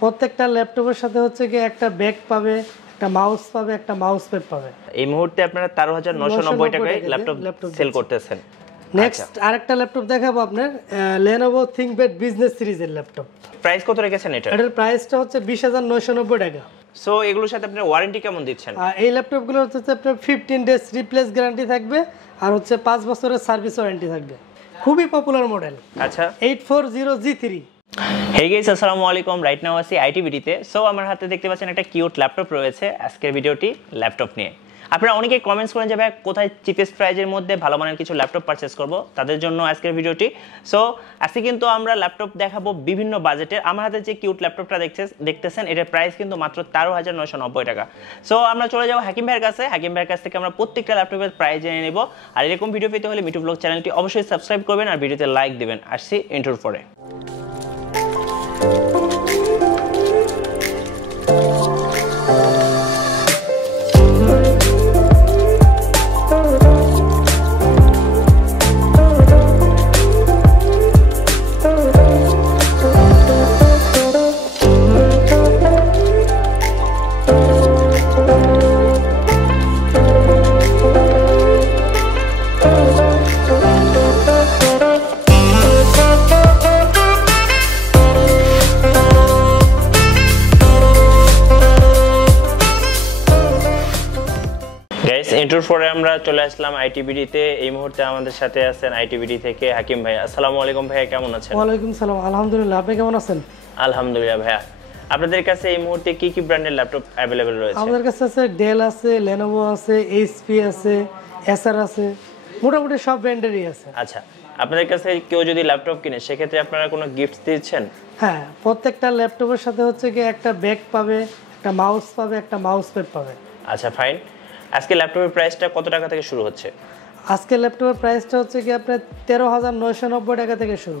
প্রত্যেকটা ল্যাপটপের সাথে হচ্ছে কি একটা ব্যাগ পাবে, একটা মাউস পাবে, একটা মাউস প্যাড পাবে। এই মুহূর্তে আপনারা 13,990 টাকায় ল্যাপটপ সেল করতেছেন। নেক্সট আরেকটা ল্যাপটপ দেখাবো আপনার Lenovo ThinkPad বিজনেস সিরিজের ল্যাপটপ। প্রাইস কত রেখেছেন এটা? এটার প্রাইসটা হচ্ছে 20,990 টাকা। সো এগুলোর সাথে আপনারা ওয়ারেন্টি কেমন দিচ্ছেন? এই ল্যাপটপগুলো হচ্ছে আপনার 15 ডেজ রিপ্লেস গ্যারান্টি থাকবে আর হচ্ছে 5 বছরের সার্ভিস ওয়ারেন্টি থাকবে। খুবই পপুলার মডেল। আচ্ছা, 840G3। হেই গাইস, আসসালামু আলাইকুম। রাইট নাও আছি আইটিভিডিতে। সো আমার হাতে দেখতে পাচ্ছেন একটা কিউট ল্যাপটপ রয়েছে। আজকের ভিডিওটি ল্যাপটপ নিয়ে। আপনারা অনেকেই কমেন্টস করেন যে ভাই কোথায় চিপেস্ট প্রাইজের মধ্যে ভালো মানের কিছু ল্যাপটপ পারচেজ করব, তাদের জন্য আজকের ভিডিওটি। সো আজকে কিন্তু আমরা ল্যাপটপ দেখাবো বিভিন্ন বাজেটের। আমার হাতে যে কিউট ল্যাপটপটা দেখতেছেন এটার প্রাইস কিন্তু মাত্র 13,990 টাকা। সো আমরা চলে যাবো হাকিম ভাইয়ের কাছে। হাকিম ভাইয়ের কাছ থেকে আমরা প্রত্যেকটা ল্যাপটপের প্রাইস জেনে নেব। আর এরকম ভিডিও পেতে হলে মিঠু ব্লগ চ্যানেলটি অবশ্যই সাবস্ক্রাইব করবেন আর ভিডিওতে লাইক দেবেন। আসছি ইন্ট্রোর পরে। ইন্ট্রোর পরে আমরা চলে আসলাম আইটিভিডিতে। এই মুহূর্তে আমাদের সাথে আছেন আইটিভিডি থেকে হাকিম ভাই। আসসালামু আলাইকুম ভাইয়া, কেমন আছেন? ওয়ালাইকুম সালাম, আলহামদুলিল্লাহ। আপনি কেমন আছেন? আলহামদুলিল্লাহ ভাইয়া। আপনাদের কাছে এই মুহূর্তে কি কি ব্র্যান্ডের ল্যাপটপ अवेलेबल রয়েছে? আমাদের কাছে আছে ডেল আছে, Lenovo আছে, HP আছে, Acer আছে, মোটামুটি সব ব্র্যান্ডেরই আছে। আচ্ছা, আপনাদের কাছে কেউ যদি ল্যাপটপ কিনে সেক্ষেত্রে আপনারা কোনো গিফট দিচ্ছেন? হ্যাঁ, প্রত্যেকটা ল্যাপটপের সাথে হচ্ছে কি একটা ব্যাগ পাবে, একটা মাউস পাবে, একটা মাউস প্যাড পাবে। আচ্ছা ফাইন। আজকে ল্যাপটপের প্রাইসটা কত টাকা থেকে শুরু হচ্ছে? আজকে ল্যাপটপের প্রাইসটা হচ্ছে কি আপনার 13,990 টাকা থেকে শুরু।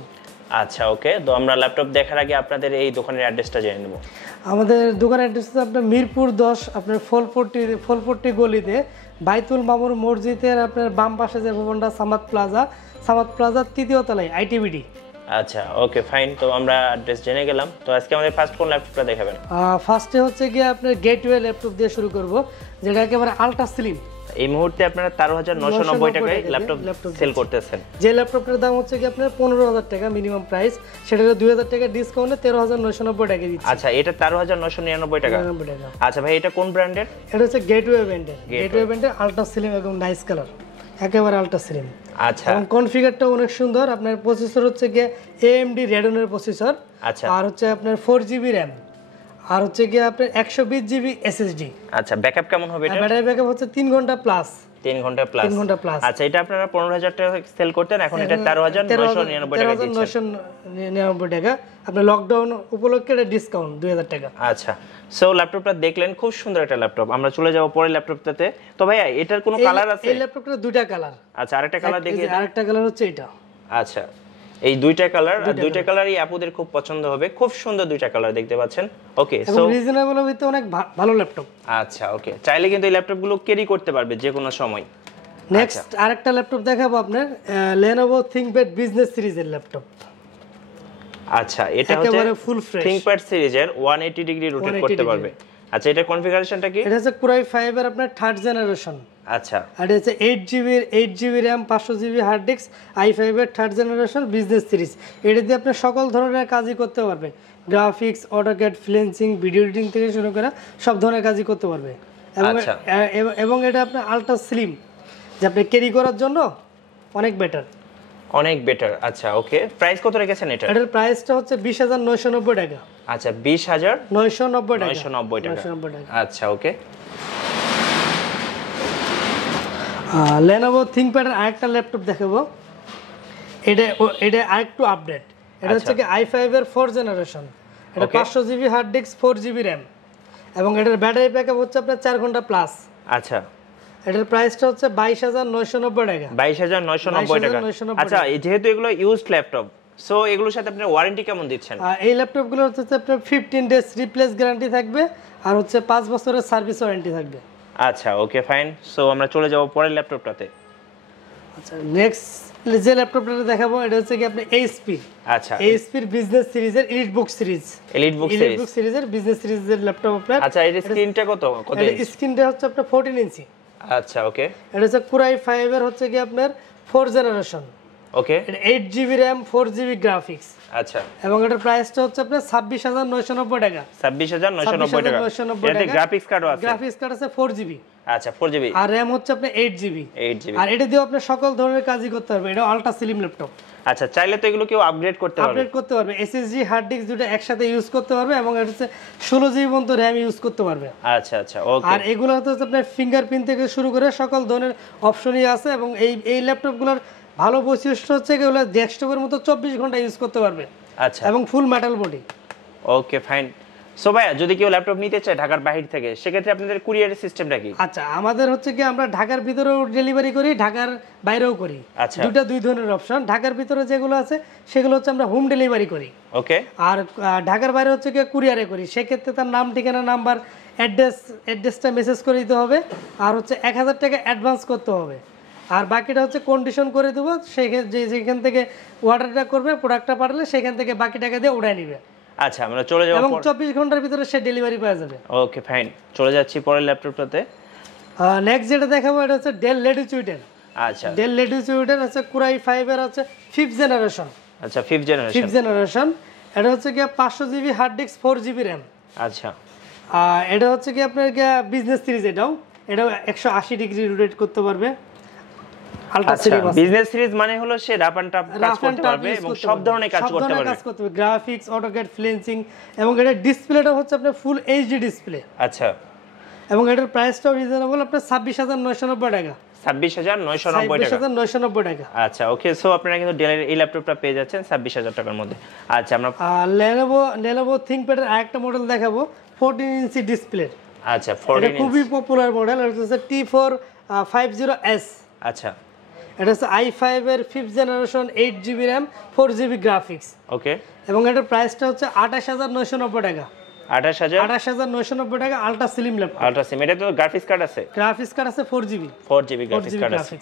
আচ্ছা ওকে, তো আমরা ল্যাপটপ দেখার আগে আপনাদের এই দোকানের অ্যাড্রেসটা জেনে নেব। আমাদের দোকানের অ্যাড্রেস হচ্ছে আপনার মিরপুর 10, আপনার ফলপট্টি গলিতে বাইতুল মামুর মসজিদের আপনার বাম পাশে যে ভবনটা সামাদ প্লাজার 3য় তলায় আইটিভিডি। আচ্ছা ওকে ফাইন, তো আমরা অ্যাড্রেস জেনে গেলাম। তো আজকে আমাদের ফার্স্ট কোন ল্যাপটপটা দেখাবেন? ফার্স্টে হচ্ছে গিয়ে আপনার গেটওয়ে ল্যাপটপ দিয়ে শুরু করব, যেটা একেবারে আলট্রা স্লিম। এই মুহূর্তে আপনারা 13,990 টাকায় ল্যাপটপ সেল করতেছেন। যে ল্যাপটপটার দাম হচ্ছে কি আপনার 15,000 টাকা মিনিমাম প্রাইস, সেটা 2,000 টাকা ডিসকাউন্টে 13,990 টাকা দিচ্ছি। আচ্ছা, এটা 13,999 টাকা। আচ্ছা ভাই, এটা কোন ব্র্যান্ডের? এটা হচ্ছে গেটওয়ে ব্র্যান্ডের আলট্রা স্লিম এবং নাইস কালার, একেবারে আলট্রা স্লিম। আচ্ছা, এবং কনফিগারটা অনেক সুন্দর। আপনার প্রসেসর হচ্ছে গিয়ে AMD Radeon এর প্রসেসর। আচ্ছা, আর হচ্ছে আপনার 4GB RAM আর হচ্ছে গিয়ে আপনার 120GB SSD। আচ্ছা, ব্যাকআপ কেমন হবে এটা? ব্যাটারি ব্যাকআপ হচ্ছে 3 ঘন্টা প্লাস। 3 ঘন্টা প্লাস। 3 ঘন্টা প্লাস। আচ্ছা, এটা আপনারা 15,000 টাকা সেল করতেন, এখন এটা 13,999 টাকা দিচ্ছেন। 13,999 টাকা। আপনার লকডাউন উপলক্ষে এটা ডিসকাউন্ট 2,000 টাকা। আচ্ছা, সো ল্যাপটপটা দেখলেন, খুব সুন্দর একটা ল্যাপটপ। আমরা চলে যাব পরের ল্যাপটপটাতে। তো ভাইয়া, এটার কোনো কালার আছে? এই ল্যাপটপটার দুইটা কালার। আচ্ছা, আরেকটা কালার দেখিয়ে দেন। আরেকটা কালার হচ্ছে এটা। আচ্ছা, এই দুইটা কালার, আর দুইটা কালারই আপুদের খুব পছন্দ হবে। খুব সুন্দর দুইটা কালার দেখতে পাচ্ছেন। ওকে, সো রিজনেবল হইতে অনেক ভালো ল্যাপটপ। আচ্ছা ওকে, চাইলে কিন্তু এই ল্যাপটপগুলো ক্যারি করতে পারবে যে কোনো সময়। নেক্সট আরেকটা ল্যাপটপ দেখাবো আপনার Lenovo ThinkPad বিজনেস সিরিজের ল্যাপটপ। আচ্ছা, এটা হচ্ছে ThinkPad সিরিজের 180 ডিগ্রি রোটেট করতে পারবে। আচ্ছা, এটা কনফিগারেশনটা কি? এটা হচ্ছে Core i5 এর আপনার 3rd জেনারেশন। আচ্ছা, আর এটা হচ্ছে 8GB RAM 500GB hard disk, i5 এর 3rd জেনারেশন বিজনেস সিরিজ। এটা দিয়ে আপনি সকল ধরনের কাজই করতে পারবে, graphics, AutoCAD, freelancing, video editing থেকে শুরু করে সব ধরনের কাজই করতে পারবে। এবং এটা আপনার আলট্রা স্লিম, যে আপনি ক্যারি করার জন্য অনেক বেটার। আচ্ছা ওকে, প্রাইস কত রেখেছেন এটা? এটার প্রাইসটা হচ্ছে 20,990 টাকা। আচ্ছা, 20,990 টাকা। আচ্ছা ওকে। Lenovo ThinkPad এর আরেকটা ল্যাপটপ দেখাবো। এটা আরেকটু আপডেট। এটা হচ্ছে কি i5 এর 4th জেনারেশন। এটা 500GB hard disk, 4GB RAM এবং এটার ব্যাটারি ব্যাকআপ হচ্ছে আপনার 4 ঘন্টা প্লাস। আচ্ছা, এটার প্রাইসটা হচ্ছে 22,990 টাকা। 22,990 টাকা। আচ্ছা, যেহেতু এগুলো ইউজড ল্যাপটপ, সো এগুলোর সাথে আপনি ওয়ারেন্টি কেমন দিচ্ছেন? এই ল্যাপটপগুলো হচ্ছে আপনার 15 ডেজ রিপ্লেস গ্যারান্টি থাকবে আর হচ্ছে 5 বছরের সার্ভিস ওয়ারেন্টি থাকবে। আচ্ছা ওকে ফাইন, সো আমরা চলে যাব পরের ল্যাপটপটাতে। আচ্ছা, নেক্সট যে ল্যাপটপটা দেখাবো এটা হচ্ছে কি আপনি এইচপি। আচ্ছা, এইচপির বিজনেস সিরিজের এলিট বুক সিরিজ। এলিট বুক সিরিজের বিজনেস সিরিজের ল্যাপটপ আপনার। আচ্ছা, এর স্ক্রিনটা কত ইঞ্চি? স্ক্রিনটা হচ্ছে আপনার 14 ইঞ্চি। আচ্ছা, ওকে। এটা হচ্ছে Core i5 এর হচ্ছে কি আপনার 4 জেনারেশন। ওকে। এটা 8GB RAM 4GB গ্রাফিক্স। আচ্ছা, এবং এটার প্রাইসটা হচ্ছে আপনার 26990 টাকা। 26990 টাকা। এতে গ্রাফিক্স কার্ডও আছে? গ্রাফিক্স কার্ড আছে 4GB। আচ্ছা, 4GB। আর RAM হচ্ছে আপনার 8GB। 8GB। আর এটা দিয়ে আপনি সকল ধরনের কাজই করতে পারবেন। এটা আলট্রা স্লিম ল্যাপটপ। আচ্ছা, চাইলে তো এগুলো কেউ আপগ্রেড করতে পারবে? আপগ্রেড করতে পারবে। এসএসডি হার্ড ডিস্ক দুটো একসাথে ইউজ করতে পারবে এবং এটা হচ্ছে 16GB পর্যন্ত RAM ইউজ করতে পারবে। আচ্ছা আচ্ছা, ওকে। আর এগুলো হচ্ছে আপনার ফিঙ্গারপ্রিন্ট থেকে শুরু করে সকল ধরনের অপশনই আছে এবং এই ল্যাপটপগুলোর ভালো বৈশিষ্ট্য হচ্ছে এগুলো ডেস্কটপের মতো 24 ঘন্টা ইউজ করতে পারবে। আচ্ছা, এবং ফুল মেটাল বডি। ওকে, ফাইন। সো ভাইয়া, যদি কেউ ল্যাপটপ নিতে চায় ঢাকার বাইরে থেকে, সেক্ষেত্রে আপনাদের কুরিয়ারের সিস্টেমটা কি? আচ্ছা, আমাদের হচ্ছে কি আমরা ঢাকার ভিতরেও ডেলিভারি করি, ঢাকার বাইরেও করি। আচ্ছা, দুই ধরনের অপশন। ঢাকার ভিতরে যেগুলো আছে সেগুলো হচ্ছে আমরা হোম ডেলিভারি করি। ওকে। আর ঢাকার বাইরে হচ্ছে কি কুরিয়ারে করি। সেক্ষেত্রে তার নাম, ঠিকানা, নাম্বার, অ্যাড্রেসটা মেসেজ করে দিতে হবে। আর হচ্ছে 1000 টাকা অ্যাডভান্স করতে হবে। আর বাকিটা হচ্ছে কন্ডিশন করে দেবো। যেখান থেকে অর্ডারটা করবে, প্রোডাক্টটা পাঠালে সেখান থেকে বাকি টাকা দিয়ে উড়াই নিবে। আচ্ছা, আমরা চলে যাব এবং 24 ঘন্টার ভিতরে সে ডেলিভারি পেয়ে যাবে। ওকে, ফাইন। চলে যাচ্ছি পরের ল্যাপটপটাতে। নেক্সট যেটা দেখাবো এটা হচ্ছে ডেল লেটিটিউডের। আচ্ছা, ডেল লেটিটিউডের হচ্ছে Core i5 এর হচ্ছে 5th জেনারেশন। আচ্ছা, 5th জেনারেশন। এটা হচ্ছে কি 500GB hard disk 4GB RAM। আচ্ছা, এটা হচ্ছে কি আপনার বিজনেস সিরিজ। এটাও 180 ডিগ্রি রোটেট করতে পারবে। Ultra series. বিজনেস সিরিজ মানে হলো সে রাফ এন্ড টাফ কাজ করতে পারবে এবং সব ধরনের কাজ করতে পারবে। গ্রাফিক্স, অটোক্যাড, ফ্লেন্সিং এবং এটার ডিসপ্লেটা হচ্ছে আপনার ফুল এইচডি ডিসপ্লে। আচ্ছা, এবং এটার প্রাইসটাও রিজনেবল, আপনার 26990 টাকা। 26990 টাকা। আচ্ছা, ওকে। সো আপনারা কিন্তু ডেলের এই ল্যাপটপটা পেয়ে যাচ্ছেন 26000 টাকার মধ্যে। আচ্ছা, আমরা Lenovo ThinkPad এর আরেকটা মডেল দেখাবো 14 ইঞ্চি ডিসপ্লে। আচ্ছা, 14 এটা খুবই পপুলার মডেল। এটা হচ্ছে T450S। আচ্ছা, এটা হচ্ছে i5 এর 5th generation 8GB RAM 4GB graphics. ওকে। এবং এটার প্রাইসটা হচ্ছে 28990 টাকা। 28990 টাকা। Ultra slim laptop. Ultra slim. এটা তো গ্রাফিক্স কার্ড আছে? গ্রাফিক্স কার্ড আছে 4GB গ্রাফিক্স কার্ড আছে।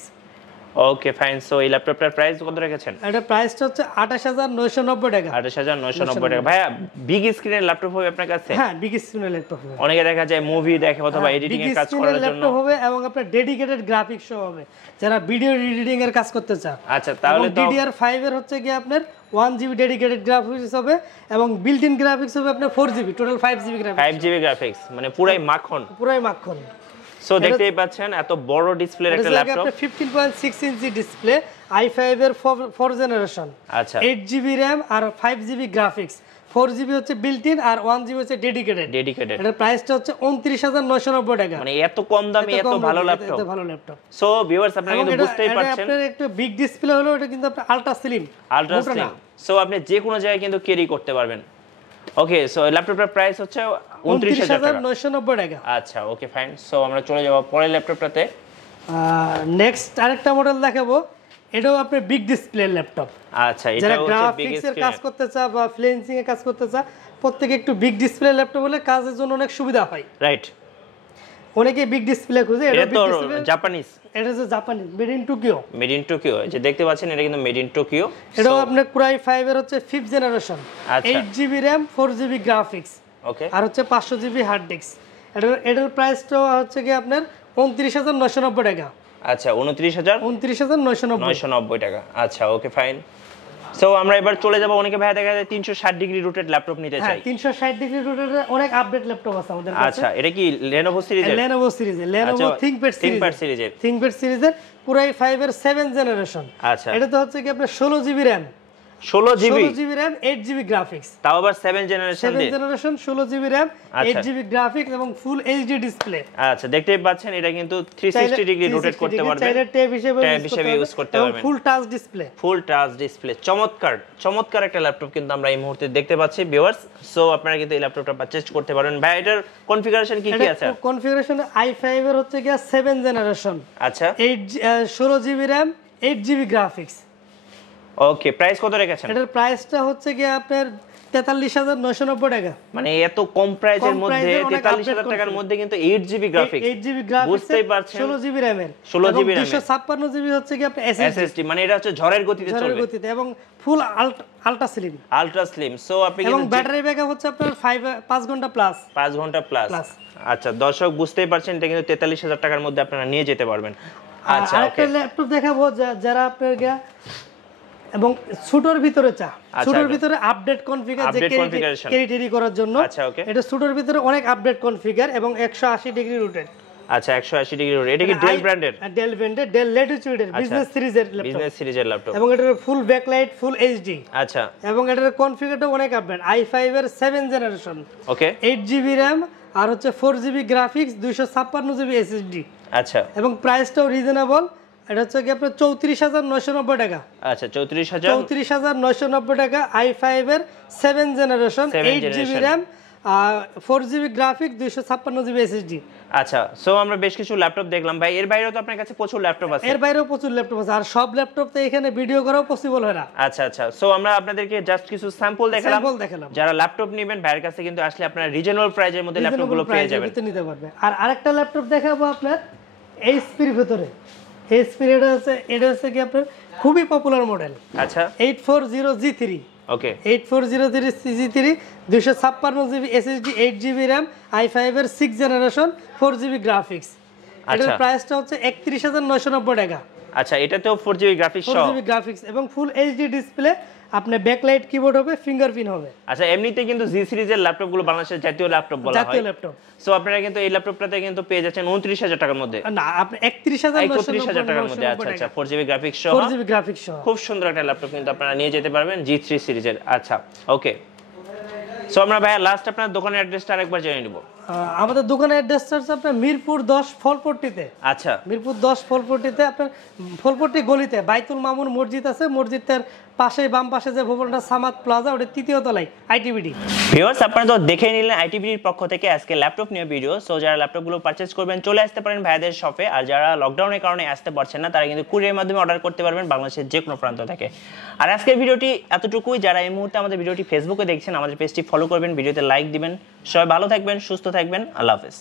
ওকে, ফাইন। সো এই ল্যাপটপটার প্রাইস কত রেখেছেন? এটা প্রাইসটা হচ্ছে 28990 টাকা। 28990 টাকা। ভাইয়া, বিগ স্ক্রিনের ল্যাপটপ হবে আপনার কাছে? হ্যাঁ, বিগ স্ক্রিনের ল্যাপটপ হবে। অনেকে দেখা যায় মুভি দেখে অথবা এডিটিং এর কাজ করার জন্য ল্যাপটপ হবে এবং আপনার ডেডিকেটেড গ্রাফিক্স হবে যারা ভিডিও এডিটিং এর কাজ করতে চায়। আচ্ছা, তাহলে তো DDR5 এর হচ্ছে কি আপনার 1GB ডেডিকেটেড গ্রাফিক্স হবে এবং বিল্ট ইন গ্রাফিক্স হবে আপনার 4GB, total 5GB graphics. 5GB graphics মানে পুরাই মাখন। সো দেখতেই পাচ্ছেন এত বড় ডিসপ্লের একটা ল্যাপটপ। 15.6 ইঞ্চি ডিসপ্লে, i5 এর 4 জেনারেশন। আচ্ছা, 8GB RAM আর 5GB গ্রাফিক্স। 4GB হচ্ছে বিল্ট ইন আর 1GB হচ্ছে ডেডিকেটেড। এটার প্রাইসটা হচ্ছে 29990 টাকা। মানে এত কম দামে এত ভালো ল্যাপটপ। সো ভিউয়ার্স, আপনারা কিন্তু বুঝতেই পারছেন আপনার একটু বিগ ডিসপ্লে হলো, এটা কিন্তু আপনার আলট্রা স্লিম। সো আপনি যে কোনো জায়গায় কিন্তু ক্যারি করতে পারবেন। ওকে, সো ল্যাপটপটার প্রাইস হচ্ছে 29990 টাকা। আচ্ছা, ওকে, ফাইন। সো আমরা চলে যাব পরের ল্যাপটপটাতে। নেক্সট আরেকটা মডেল দেখাবো। এটাও আপনার বিগ ডিসপ্লে ল্যাপটপ। আচ্ছা, এটা হচ্ছে গ্রাফিক্স এর কাজ করতে চায় বা ফ্লেন্সিং এর কাজ করতে চায়, প্রত্যেকে একটু বিগ ডিসপ্লে ল্যাপটপ হলে কাজের জন্য অনেক সুবিধা হয়। রাইট। অনেকে বিগ ডিসপ্লে খুঁজে। এটা তো জাপানিজ। এটা হচ্ছে জাপানিজ, মেড ইন টোকিও। যে দেখতে পাচ্ছেন এটা কিন্তু মেড ইন টোকিও। এটাও আপনার Core i5 এর হচ্ছে 5th generation, 8GB RAM 4GB graphics. Okay. আর হচ্ছে 500GB হার্ড ডিস্ক। এটার প্রাইসটা হচ্ছে কি আপনার 29990 টাকা। আচ্ছা, 29990 টাকা। আচ্ছা, ওকে, ফাইন। সো আমরা এবার চলে যাব, অনেকে ভাই দেখা যায় 360 ডিগ্রি রোটেট ল্যাপটপ নিতে চাই। 360 ডিগ্রি রোটেটের অনেক আপডেট ল্যাপটপ আছে আমাদের কাছে। আচ্ছা, এটা কি Lenovo সিরিজের? Lenovo ThinkPad সিরিজের Core i5 এর 7th জেনারেশন। আচ্ছা, এটা তো হচ্ছে কি আপনার 16GB RAM 16GB RAM 8GB graphics. তাও আবার 7th generation 16GB RAM 8GB graphics এবং ফুল এইচডি ডিসপ্লে। আচ্ছা, দেখতেই পাচ্ছেন এটা কিন্তু 360 ডিগ্রি রোটেট করতে পারবে। চাইলে ট্যাব হিসেবে ইউজ করতে পারবেন। ফুল টাচ ডিসপ্লে। চমৎকার একটা ল্যাপটপ কিন্তু আমরা এই মুহূর্তে দেখতে পাচ্ছি ভিউয়ার্স। সো আপনারা কিন্তু এই ল্যাপটপটা পারচেজ করতে পারবেন। ভাই, এটার কনফিগারেশন কি আছে? কনফিগারেশন i5 এর হচ্ছে কি 7th জেনারেশন। আচ্ছা, 16GB RAM 8GB গ্রাফিক্স। ওকে, প্রাইস কত রেখেছেন? এটার প্রাইসটা হচ্ছে কি আপনার 43,990 টাকা। মানে এত কম প্রাইজের মধ্যে 43,000 টাকার মধ্যে কিন্তু 8GB গ্রাফিক্স, 8GB গ্রাফিক্স, বুঝতেই পারছেন, 16GB RAM এর, 16GB RAM 256GB হচ্ছে কি আপনার SSD, মানে এটা হচ্ছে ঝড়ের গতিতে চলবে, ঝড়ের গতিতে, এবং ফুল আলট্রা স্লিম। সো আপনি এবং ব্যাটারি ব্যাকআপ হচ্ছে আপনার 5 ঘন্টা প্লাস, 5 ঘন্টা প্লাস। আচ্ছা দর্শক বুঝতেই পারছেন, এটা কিন্তু 43,000 টাকার মধ্যে আপনারা নিয়ে যেতে পারবেন। আচ্ছা আরেকটা ল্যাপটপ দেখাবো যারা আপনার এবং ছোটর ভিতরে ছোটর ভিতরে আপডেট কনফিগার, যে ক্যারি করার জন্য। আচ্ছা ওকে, এটা ছোটর ভিতরে অনেক আপডেট কনফিগার এবং 180 ডিগ্রি রোটেট। আচ্ছা 180 ডিগ্রি রোটেট। এটা কি ডেল ব্র্যান্ডের? ডেল ব্র্যান্ডের, ডেল ল্যাটিটিউডের বিজনেস সিরিজের ল্যাপটপ, এবং এটার ফুল ব্যাকলাইট, ফুল এইচডি। আচ্ছা, এবং এটার কনফিগারটা অনেক আপডেট, i5 এর 7 জেনারেশন, ওকে, 8GB RAM আর হচ্ছে 4GB গ্রাফিক্স, 256GB SSD। আচ্ছা, এবং প্রাইসটাও রিজনেবল। এটা হচ্ছে কি আপনার 34,990 টাকা। আচ্ছা 34,990 টাকা, i5 এর 7 generation, 8GB RAM, 4GB graphics, 256GB SSD। আচ্ছা, সো আমরা বেশ কিছু ল্যাপটপ দেখলাম ভাই, এর বাইরেও তো আপনার কাছে প্রচুর ল্যাপটপ আছে? এর বাইরেও প্রচুর ল্যাপটপ আছে, আর সব ল্যাপটপ তো এখানে ভিডিও করাও পসিবল হয় না। আচ্ছা আচ্ছা, সো আমরা আপনাদেরকে জাস্ট কিছু স্যাম্পল দেখালাম। যারা ল্যাপটপ নেবেন ভাইয়ের কাছে কিন্তু আসলে আপনারা রিজনেবল প্রাইজের মধ্যে ল্যাপটপগুলো পেয়ে যাবেন, নিতে পারবে। আর আরেকটা ল্যাপটপ দেখাবো আপনার এইচপির ভিতরে। এইচপির এটা হচ্ছে কি আপনার খুবই পপুলার মডেল। আচ্ছা, 840G3, ওকে, 840G3, 256GB SSD, 8GB RAM, i5 এর 6 জেনারেশন, 4GB গ্রাফিক্স। এটার প্রাইসটা হচ্ছে 31,990 টাকা। আচ্ছা, এটাতেও 4GB গ্রাফিক্স সহ, 4GB গ্রাফিক্স এবং ফুল এইচডি ডিসপ্লে, আপনার ব্যাকলাইট কিবোর্ড হবে, ফিঙ্গারপ্রিন্ট হবে। আচ্ছা, এমনিতে কিন্তু জি সিরিজের ল্যাপটপগুলো বাংলাদেশের জাতীয় ল্যাপটপ বলা হয়, জাতীয় ল্যাপটপ। সো আপনারা কিন্তু এই ল্যাপটপটাতে কিন্তু পেয়ে যাচ্ছেন 29,000 টাকার মধ্যে, না আপনি 31,990 টাকার মধ্যে। আচ্ছা আচ্ছা, 4GB গ্রাফিক্স সহ, 4GB গ্রাফিক্স সহ খুব সুন্দর একটা ল্যাপটপ কিন্তু আপনারা নিয়ে যেতে পারবেন G3 সিরিজের। আচ্ছা ওকে, সো আমরা ভাইয়া লাস্ট আপনার দোকানের অ্যাড্রেসটা আরেকবার জেনে নিব। আমাদের দোকানের অ্যাড্রেসটা হচ্ছে আপনার মিরপুর 10 ফলপট্টিতে। আচ্ছা, মিরপুর 10 ফলপট্টিতে, আপনার ফলপট্টি গলিতে বাইতুল মামুন মসজিদ আছে, মসজিদের পাশে বাম পাশে যে ভবনটা সামাদ প্লাজা, ওটা 3য় তলায় আইটিবিডি। ভিউয়ার্স, আপনারা তো দেখে নিলেন আইটিবিডির পক্ষ থেকে আজকে ল্যাপটপ নিয়ে ভিডিও। সো যারা ল্যাপটপগুলো পারচেজ করবেন চলে আসতে পারেন ভাইয়াদের শপে, আর যারা লকডাউনের কারণে আসতে পারছেন না তারা কিন্তু কুরিয়ারের মাধ্যমে অর্ডার করতে পারবেন বাংলাদেশের যে কোনো প্রান্ত থেকে। আর আজকের ভিডিওটি এতটুকুই। যারা এই মুহূর্তে আমাদের ভিডিওটি ফেসবুকে দেখছেন আমাদের পেজটি ফলো করবেন, ভিডিওতে লাইক দিবেন। সবাই ভালো থাকবেন, সুস্থ থাকবেন, আল্লাহ হাফেজ।